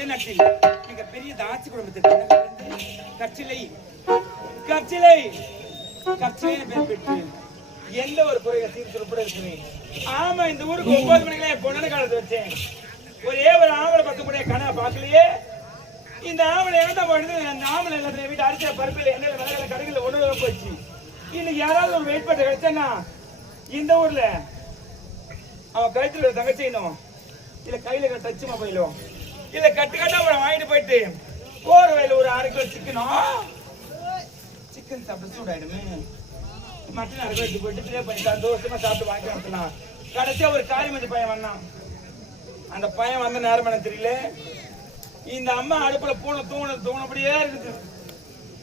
இந்த நாட்டில் மிக பெரிய தாட்சி குடும்பத்திற்கு கற்சிலை கற்சிலை கற்சிலை பேர் பெற்று எந்த ஒரு குறைய சீர்திருப்பட இருக்குமே. ஆமா, இந்த ஊருக்கு 9 மணிக்கெல்லாம் என் பொண்ணு காலத்து வச்சேன். ஒரே ஒரு ஆவலை பக்கம் கூட கனவை பார்க்கலையே. இந்த ஆவலை என்ன பண்ணுது? அந்த ஆவலை எல்லாத்தையும் வீட்டு அரிசியா பருப்பில் எண்ணெயில விலகல கடைகளில் ஒன்று போச்சு. இன்னைக்கு யாராவது ஒரு வெயிட் பண்ண கிடைச்சேன்னா இந்த ஊர்ல அவன் கழுத்துல தங்கச்சினும் இல்ல கையில டச்சுமா போயிடும் இல்ல கட்டுக்கட்டா வாங்கிட்டு போயிட்டு ஒரு வயல ஒரு 1/2 கிலோ சிக்கன் சாப்பிட்டு சூடாயிடுமே. மட்டன் 1/2 கிலோ போயிட்டு ப்ரே பண்ணி சந்தோஷமா சாப்பிட்டு வாங்கி வரலாம். கடைசியா ஒரு காரிமதி பையன் வந்தான். அந்த பையன் வந்த நேரம் எனக்கு தெரியல. இந்த அம்மா அடுப்புல தூணப்படியே இருக்குது.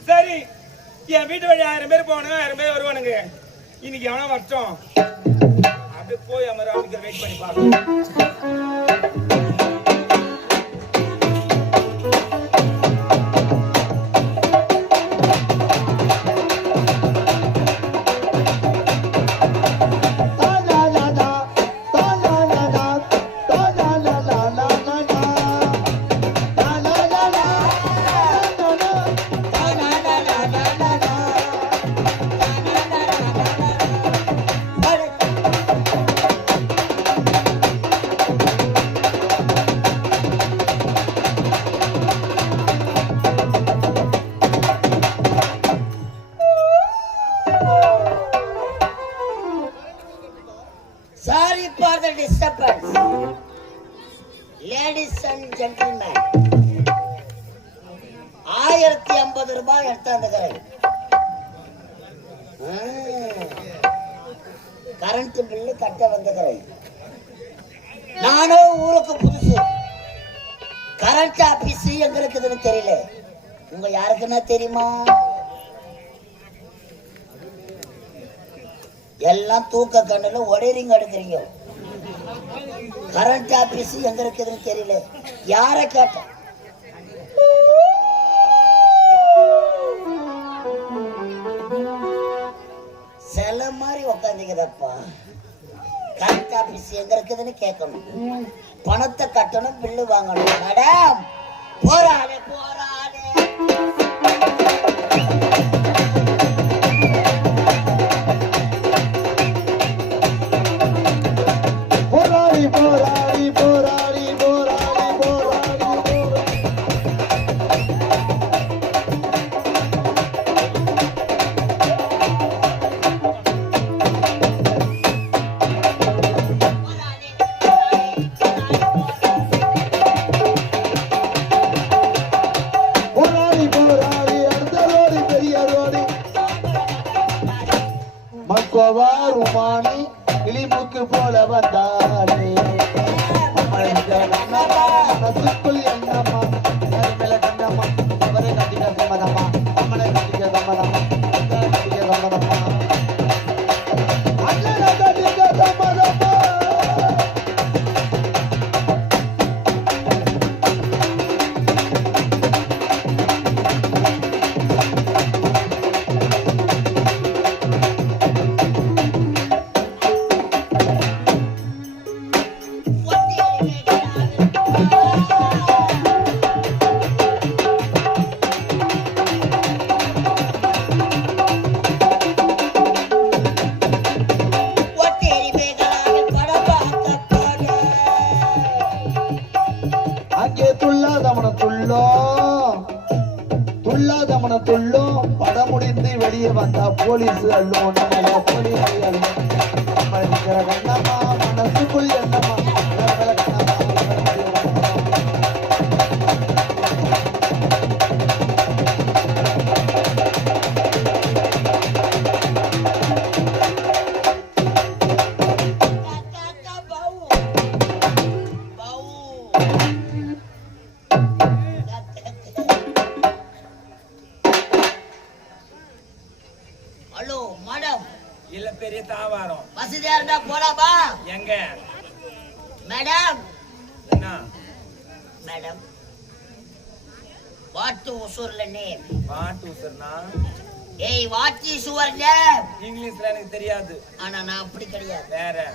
சரி, என் வீட்டு வழி 1000 பேர் போவானுங்க, 1000 பேர் வருவானுங்க. இன்னைக்கு எவனா வருஷம் அப்படியே போய் அமர அப்படிங்கிற வெயிட் பண்ணி பார்க்கணும். Ladies and gentlemen, 1050 ரூபாய் எடுத்தாந்துக்கிறேன். கரண்ட் பில்லு கட்ட வந்துக்கிறேன். நானும் ஊருக்கு புதுசு. கரண்ட் ஆபீஸ் எங்க இருக்குதுன்னு தெரியல. உங்க யாருக்குன்னா தெரியுமா? எல்லாம் தூக்க கண்ணுல ஒடேரிங்க எடுக்கிறீங்க. கரண்ட் ஆபீஸ் எங்க இருக்குதுன்னு தெரியல. யார கேட்ட? சில மாதிரி உக்காந்துக்கிறப்பா. கரண்ட் ஆபீஸ் எங்க இருக்குதுன்னு கேட்கணும். பணத்தை கட்டணும், பில்லு வாங்கணும். மேடம் போராடே போராடே. ருமானி கிளிமுக்கு போல வந்தானே மனசுக்குள் என்னம்மா மேல கண்ணம்மா அவரை கட்டிக்க சம்மதம்மா அம்மனை கட்டிக்க சம்மதம்மா கட்டிக்க சம்மதம்மா அண்ணனை கட்டிக்க சம்மதம்மா. துள்ளும் படம் முடிந்து வெளியே வந்தா போலீஸ் அள்ளும். நம்ம போலீஸ் கண்ணம்மா மனசுக்குள் என்னம்மா இல்ல பெரிய தாவாரம் வசதியா இருந்தா போலாமா? எங்க மேடம்? என்ன மேடம்? வாட் உசூர்ல நேம்? வாட் உசூர்னா? ஏய் வாட் இஸ் யுவர் நேம்? இங்கிலீஷ்ல எனக்கு தெரியாது. ஆனா நான் அப்படி கிடையாது. வேற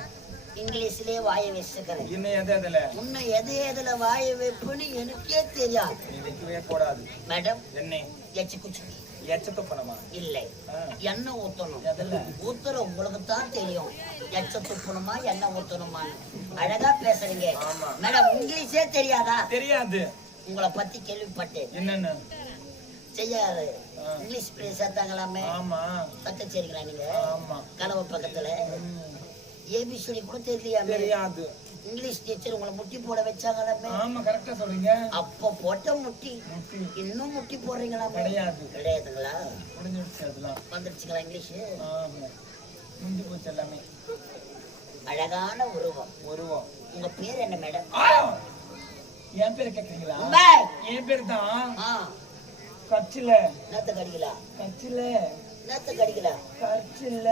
இங்கிலீஷ்லயே வாயை வச்சுக்கிறேன். இன்னும் எதுல முன்ன எதுல வாயை வைப்புன்னு எனக்கே தெரியாது. நீ வைக்கவே கூடாது. மேடம் என்ன எச்சி குச்சி எச்சத்து பண்ணமா இல்லை, எண்ணெய் ஊத்தணும். எதுல ஊத்துற உங்களுக்கு தான் தெரியும் எச்ச துப்பணுமா எண்ணெய் ஊத்தணுமா. அழகா பேசுறீங்க ஆமா. மேடம். இங்கிலீஷே தெரியாதா? தெரியாது. உங்களை பத்தி கேள்விப்பட்டேன். என்னன்னு செய்யாது இங்கிலீஷ் பேசாதாங்களாமே. ஆமா கத்தச்சேரிங்களா நீங்க? ஆமா. கலவை பக்கத்துல ஏபிசிடி கூட தெரியலையா? தெரியாது. இங்கிலீஷ் டீச்சர் உங்களை முட்டி போட வச்சாங்களாமே. ஆமா கரெக்டா சொல்றீங்க. அப்ப போட்ட முட்டி இன்னும் முட்டி போடுறீங்களா? கிடையாது. கிடையாதுங்களா? முடிஞ்சிடுச்சு அதெல்லாம். வந்துருச்சுங்களா இங்கிலீஷ்? ஆமா முடிஞ்சு போச்சு எல்லாமே. அழகான உருவம். உருவம். உங்க பேர் என்ன மேடம்? என் பேரு கேக்குறீங்களா? என் பேரு தான் கச்சில. நேத்து கடிக்கலா? கச்சில. நேத்து கடிக்கலா? கச்சில.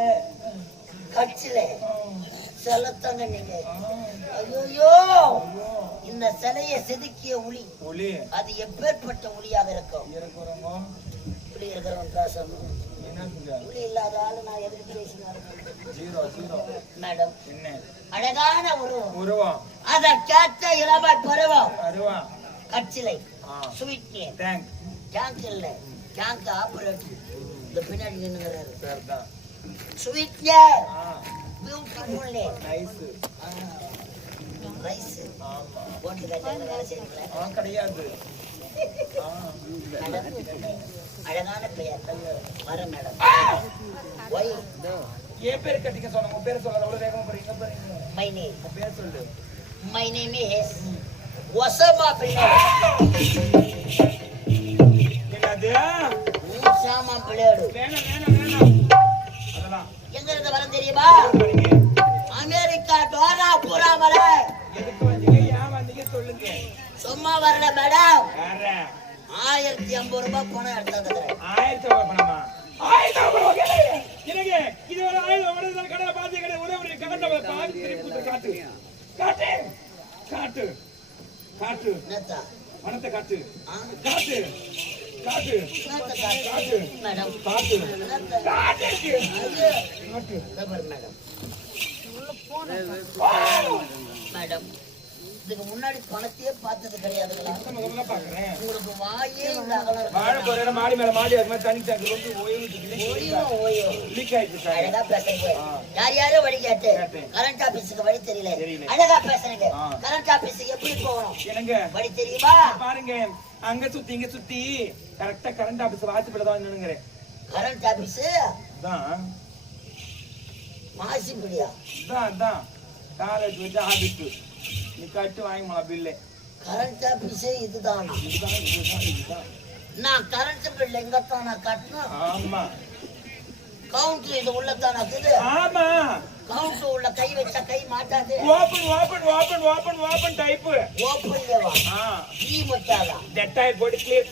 கட்சில செலத்தாங்க நீங்க. ஐயோ, இந்த சிலையை செதுக்கிய உளி ஒளி அது எப்பேற்பட்ட உளியாக இருக்கும்? இருக்கிறவங்க உளி இருக்கிறவன் பேசணும். என்னங்க உளி இல்லாத ஆளு நான் எதுக்கு பேசினாரு? Zero zero. மேடம் என்ன அழகான உருவம். உருவம். அத கேட்ட இளமை பருவம். அருவா. கட்சிலை ஸ்வீட் நேம். தேங்க். டேங்க் இல்ல, டேங்க் ஆபரேட்டர். இந்த பின்னாடி நின்னுறாரு. சரிதான். Sweet name. Beautiful name. Nice. Rice. ஆமா. போட்டு கட்டாங்க வேலை செய்றீங்களா? கிடையாது. அழகான பெயர். வர மேடம். ஒய் என் பேரு கட்டிக்க சொன்ன உன் பேரு சொல்லாத அவ்வளவு வேகமா போறீங்க பாருங்க. My name. உன் பேர் சொல்லு. My name is Osama bin Laden. என்னது? Osama bin Laden. வேணாம் வேணாம் வேணாம். அதெல்லாம் எங்க இருந்து வர தெரியுமா? அமெரிக்கா டோரா பூராமலை. எதுக்கு வந்தீங்க? ஏன் வந்தீங்க சொல்லுங்க. சும்மா வரல மேடம். வேற 1050 ரூபாய் பணம் எடுத்துக்கிறேன். 1000 ரூபாய் பணமா? 1000 ரூபாய் எனக்கு இது ஒரு 1000 ரூபாய் கடை பாத்து கடை ஒரே ஒரு கடை பாத்து திருப்பி கொடுத்து காட்டு காட்டு காட்டு காட்டு நேத்தா பணத்தை காட்டு காட்டு காட்டு காட்டு மேடம். காட்டு நேத்தா காட்டு காட்டு தபர் மேடம். மேடம் இதுக்கு முன்னாடி பணத்தையே பார்த்தது கிடையாதுங்களா? முதல்ல பாக்குறேன். உங்களுக்கு வாயே இந்த அகலம். வாழ போற மாடி மேல மாடி அது மாதிரி தண்ணி டேங்க் வந்து ஓய்வு லீக் ஆயிடுச்சு சார். அழகா பேசுறீங்க. யார் யாரும் வழி கேட்டு கரண்ட் ஆபீஸுக்கு வழி தெரியல. அழகா பேசுறீங்க. கரண்ட் ஆபீஸுக்கு எப்படி போகணும்? என்னங்க வழி தெரியுமா? பாருங்க அங்க சுத்தி இங்க சுத்தி கரெக்டா கரண்ட் ஆபீஸ் வாசிப்படதான் நின்னுங்கறேன். கரண்ட் ஆபீஸ் தான் மாசிப்படியா? தான் காலேஜ் வச்சு ஆபீஸ் நீ கட்டு வாங்கிமா பில்லு. கரண்ட் ஆபீஸே இதுதானா? இதுதான். நான் கரண்ட் பில் எங்கத்தான் நான் கட்டணும்? ஆமா. கவுண்டர் இது உள்ளதான் இருக்குது. ஆமா. கவுண்டர் உள்ள கை வச்சா கை மாட்டாது. Open open open open open type. ஓபன்லேவா? கீ மட்டாதா? டெட்டாய் போட்டு கிளியர்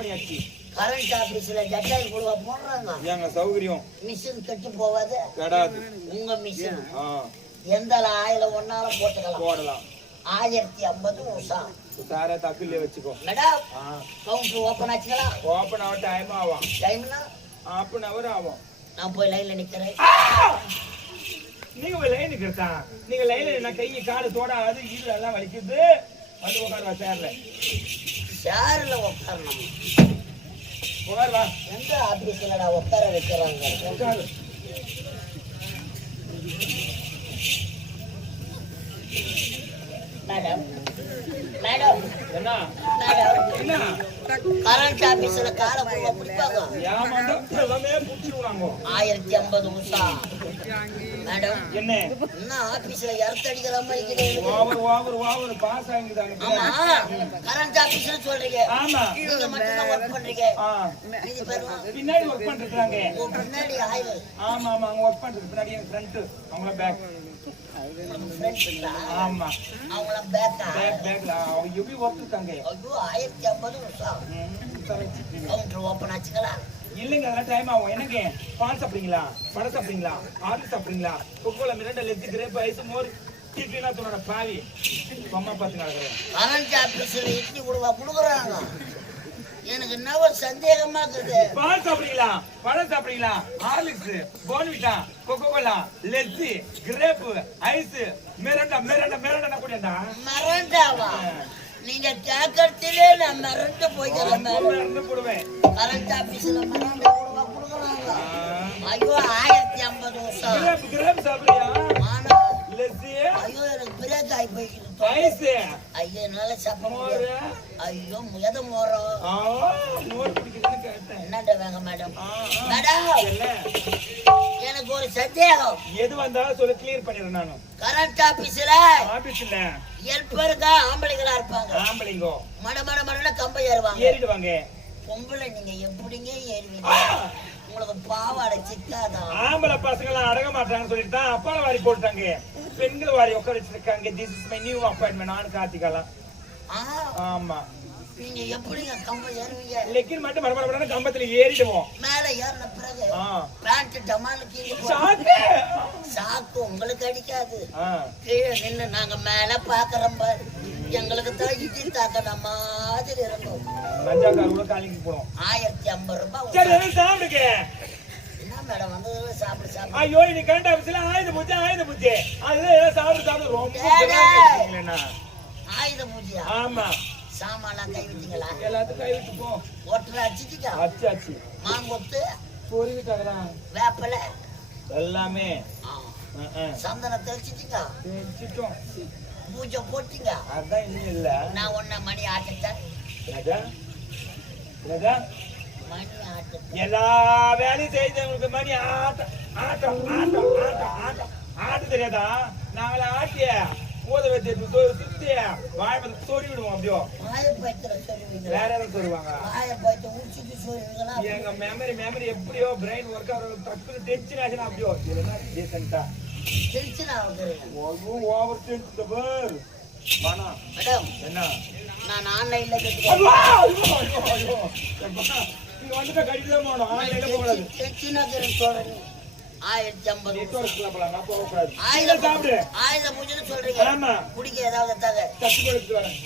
பண்ணியாச்சு. கரண்ட் ஆபீஸ்ல டெட்டாய் குழுவா போடுறாங்க. ஏங்க சௌகரியம். மிஷின் கட்டி போவாது. கிடையாது. உங்க மிஷின் எந்த ஆயில ஒன்னாலும் போட்டுக்கலாம். 1050 நிமிஷம். சாரா தப்பிலே வச்சுக்கோ. மேடம் கவுண்டர் ஓபன் ஆச்சுங்களா? ஓபன் ஆக டைம் ஆகும். டைம்னா ½ hour ஆகும். நான் போய் லைன்ல நிக்கிறேன். நீங்க போய் லைன் நிக்கிறதா? நீங்க லைன்ல என்ன கை கால் தோடாது ஈரல் எல்லாம் வலிக்குது. வந்து உட்காருவா சேர்ல. சேர்ல உட்காரணும். உட்காரு வா. எந்த ஆபீஸ்லடா உட்கார வைக்கிறாங்க? உட்காரு. மேடம் மேடம் என்ன மேடம் என்ன கரண்ட் ஆபீஸ்ல கால குழுவா பிடிப்பாங்க. ஏமாந்தா எல்லாமே புடிச்சிடுவாங்க. 1050 நிமிஷம். மேடம் என்ன என்ன ஆபீஸ்ல எர்த் அடிக்கிற மாதிரி இருக்குது? ஓவர் பாஸ் ஆகிதாங்க. ஆமா கரண்ட் ஆபீஸ்ல சொல்றீங்க. ஆமா நீங்க மட்டும் தான் வர்க் பண்றீங்க. மீதி பேர்லாம் பின்னாடி வர்க் பண்ணிருக்காங்க. பின்னாடி ஆயில். ஆமா அவங்க வர்க் பண்றது பின்னாடி என் ஃப்ரண்ட் அவங்கள பேக். ஆமா அவங்கள பேக்கா? பேக்ல அவங்க எப்படி வர்க் இருக்காங்க. ஐயோ 1050 நிமிஷம். கவுண்டர் ஓபன் ஆச்சுங்களா? இல்லைங்க அதெல்லாம் டைம் ஆகும். எனக்கு பால் சாப்பிடுறீங்களா? பழம் சாப்பிடுறீங்களா? ஆப்பிள் சாப்பிடுறீங்களா? கொக்கோல மிரண்ட லெக் கிரேப் ஐஸ் மோர் இட்லினா சொன்ன பாவி அம்மா பார்த்து நடக்கிறேன். கரண்ட் ஆபீஸ்ல இட்லி கொடுவா கொடுக்குறாங்க. எனக்கு எனக்கு என்ன ஒரு சந்தேகமா இருக்குது. பால் சாப்பிடுறீங்களா, பழம் சாப்பிடுறீங்களா, Horlicks, Bournvita, Coca Cola, lassi, grape, ice, Mirinda Mirinda Mirinda கூடடா. மறண்டாவா? நீங்க கேட்கறதுலே நான் மறந்து போய்க்கிறேன். மறந்து போடுவேன். கரண்ட் ஆபீஸ்ல மறந்து போடுவா கொடுக்குறாங்க. ஐயோ 1050 வருஷம். கிரேப் கிரேப் சாப்பிடுறியா? ஆனா லெஸ்ஸி, ஐயோ எனக்கு பிரேக் ஆகி போயிடுச்சு. ஐஸ், ஐயோ என்னால சாப்பிட மோர். முடியாது. ஐயோ முயத மோரம். மோர் குடிக்கிறதுன்னு கேட்டேன். என்னடா வேங்க மேடம்? என்ன? மேடம் எனக்கு ஒரு சந்தேகம். எது வந்தாலும் சொல்லி கிளியர் பண்ணிடுறேன் நானும். கரண்ட் ஆபீஸ்ல ஆபீஸ்ல ஹெல்ப்பருக்கா ஆம்பளைங்களா இருப்பாங்க. ஆம்பளைங்கோ மட மட மடன கம்ப ஏறுவாங்க. ஏறிடுவாங்க. பொம்பளை நீங்க எப்படிங்க ஏறுவீங்க? உங்களுக்கு பாவாடை சிக்காதான். ஆம்பளை பசங்க எல்லாம் அடங்க மாட்டாங்கன்னு சொல்லிட்டு தான் அப்பால வாரி போட்டாங்க. பெண்கள் வாரி உட்கார வச்சிருக்காங்க. This is my new appointment. நான் கார்த்திகாலாம். ஆமா. நீங்க எப்படிங்க கம்ப ஏறுவீங்க? லெக்கின் மட்டும் மரமரமரன கம்பத்துல ஏறிடுவோம். மேல ஏறின பிறகு பேண்ட் டமால கீழே சாக்கு உங்களுக்கு அடிக்காது. கீழே நின்னு நாங்க மேல பாக்குறோம் பாரு. எங்களுக்கு தான் இடி தாக்கன மாதிரி இருக்கும். மஞ்சாக்கார கூட காலிக்கு போறோம். 1050 ரூபாய். சரி சாப்பிடுங்க. என்ன மேடம் வந்து சாப்பிடு சாப்பிடு. ஐயோ இன்னைக்கு கரண்ட் ஆபீஸ்ல ஆயுத பூஜை. அதுல ஏதோ சாப்பிடு ரொம்ப இல்லைன்னா ஆயுத பூஜையா? ஆமா. சாமான்லாம் கை விட்டீங்களா? எல்லாத்துக்கும் கை விட்டு போ. ஒட்டரை அடிச்சிட்டீங்க? அச்சாச்சு. மாங்கொத்து பொறிவிட்டாங்கடா. வேப்பலை எல்லாமே. சந்தன தெளிச்சிட்டீங்க? தெளிச்சிட்டோம். பூஜை போட்டீங்க? அதான் இன்னும் இல்ல. நான் ஒன்ன மணி ஆட்டத்தேன். ராஜா ராஜா மணி ஆட்டத்தேன். எல்லா வேலையும் செய்தவங்களுக்கு மணி ஆட்டம் ஆட்டம் ஆட்டம் ஆட்டம் ஆட்டம் ஆட்ட தெரியாதா? நாங்கள ஆட்டிய போத வச்சு சுத்தி வாய்ப்பு சொறி விடுவோம். அப்படியோ வாயப்பயத்துல சொல்லுவீங்க? வேற யாரும் சொல்லுவாங்க. வாயப்பயத்தை உச்சிட்டு சொல்லுவீங்களா? எங்க மெமரி எப்படியோ பிரெயின் ஒர்க் ஆகுறது டக்குனு டென்ஷன் ஆச்சுன்னா அப்படியோ இல்லைன்னா டீசெண்டா டென்ஷன் ஆகுது. ஓவர் டென்ஷன் பார். வானா மேடம் என்ன நான் ஆன்லைன்ல கேட்டுக்கிறேன். நீங்க வந்துட்டா கடிக்கு தான் போகணும். ஆன்லைன்ல போகக்கூடாது. டென்ஷன் ஆகுது சொல்றேன். 1050 ஆயுத பூஜைன்னு சொல்றீங்க. ஆமா. குடிக்க ஏதாவது தாங்க. கட்டி கொடுத்து வரேன்.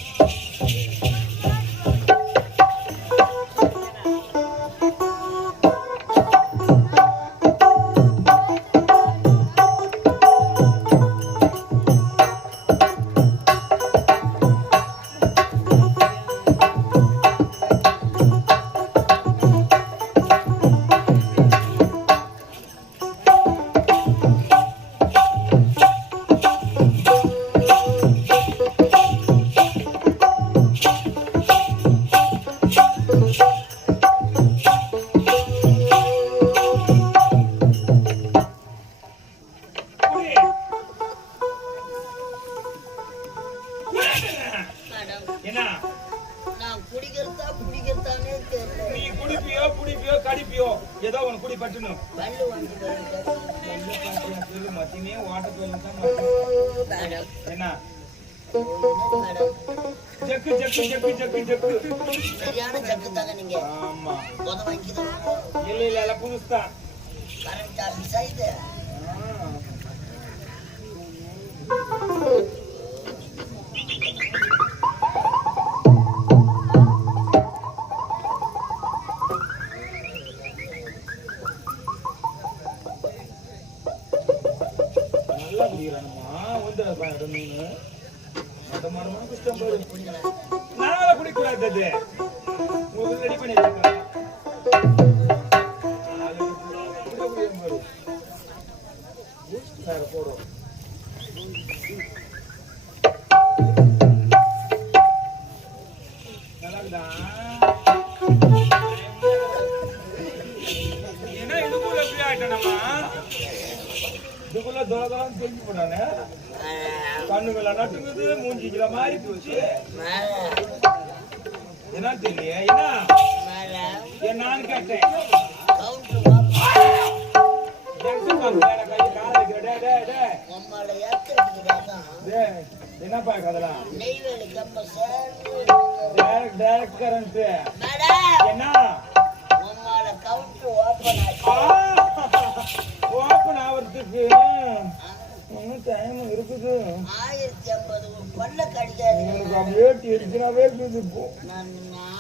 ஏதோ உனக்கு குடி பட்டணும். என்ன ஜக்கு ஜக்கு ஜக்கு ஜக்கு ஜக்கு சரியான ஜக்கு தாங்க நீங்க. ஆமா போத வாங்கிதான். இல்ல இல்ல இல்ல புதுசா கரண்ட் ஆபீஸா இது? குடிக்கூடாது ரெடி பண்ணி வச்சிருக்கேன். போடும் நல்லா ஏன்னா இதுக்குள்ள எப்படி ஆயிட்டோம்மா இதுக்குள்ள தோதலாம் தெரிஞ்சு போனானே கண்ணுங்கள நட்டுங்குது மூஞ்சிங்கள மாறி போச்சு என்ன தெரியல என்னன்னு கேட்டேன் என்னப்பா கதலாம் டைரக்ட் கரண்ட் என்ன ஓப்பன் ஆகிறதுக்கு இன்னும் டைம் இருக்குது. 1050 பல்ல கடிக்காது. எனக்கு அப்படியே டென்ஷனாவே இருக்குது இப்போ. நான்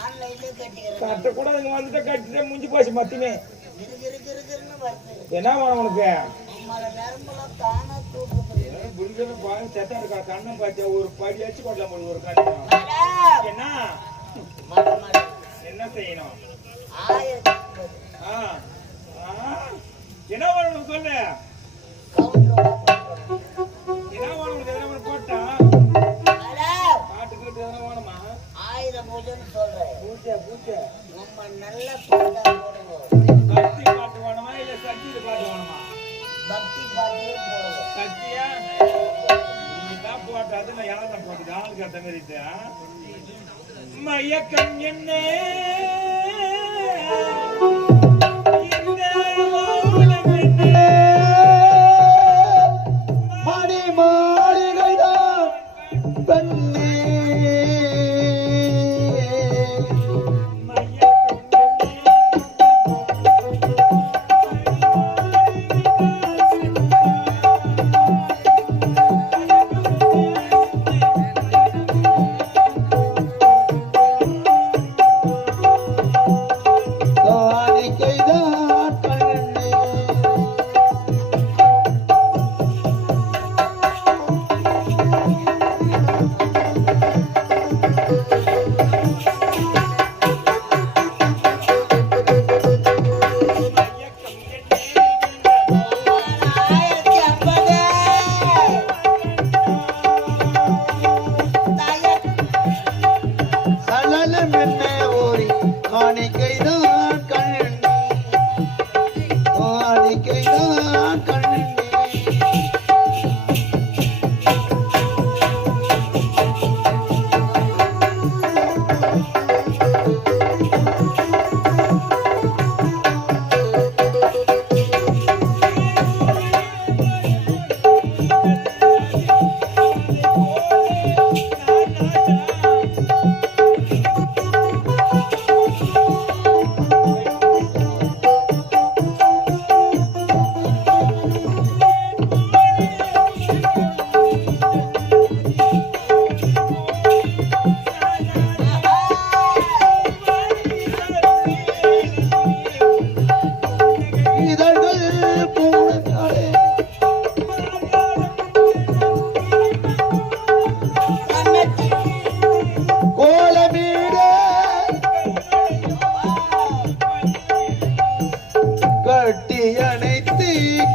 ஆன்லைன்ல கட்டிக்கிறேன். கட்ட கூட இங்க வந்துட்டு கட்டிட்டே முடிஞ்சு போச்சு மொத்தமே. இருக்குன்னு வருது. என்ன வேணும் உனக்கு? நம்மள நரம்பெல்லாம் தானா தூக்குது. புரிஞ்சது பாரு செத்தா இருக்கா கண்ணம் பார்த்தா ஒரு படி அடிச்சு கொள்ளலாம் போல ஒரு கண்ணு. என்ன என்ன செய்யணும்? 1050. என்ன வேணும் சொல்லு. என்ன வேணும் எதனா போட்டா பாட்டுக்கு எதனா வேணுமா? 1000 பூஜைன்னு சொல்றேன். பூஜை நம்ம நல்ல பாட்டா போடுவோம். பக்தி பாட்டு வேணுமா இல்ல சக்தி பாட்டு வேணுமா? பக்தி பாட்டே போடுவோம். சக்தியா நீதான் போட்டாது நான் யாரும் போட்டுது ஆளுக்கு அந்த மாதிரி மயக்கம் என்ன மணி மாளிகைதான் பெண்ணே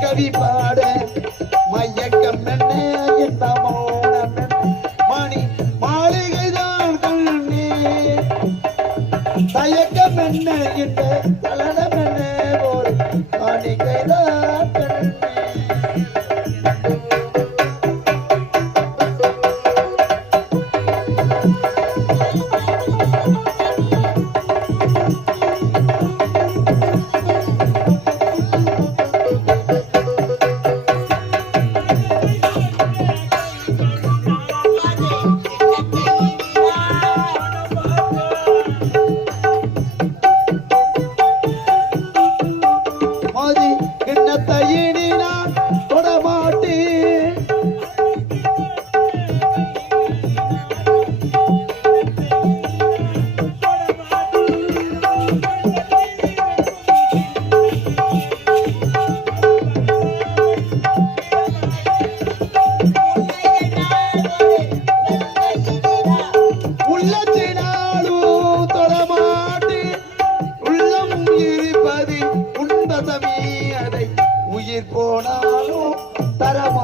கவி பாட மையக்கம் என்ன இந்த மௌனம் மணி மாளிகைதான் கண்ணே தயக்கம் என்ன இந்த தலனம் என்ன ஒரு மாளிகைதான் கண்ணே உயிர் போனாலும் தரமா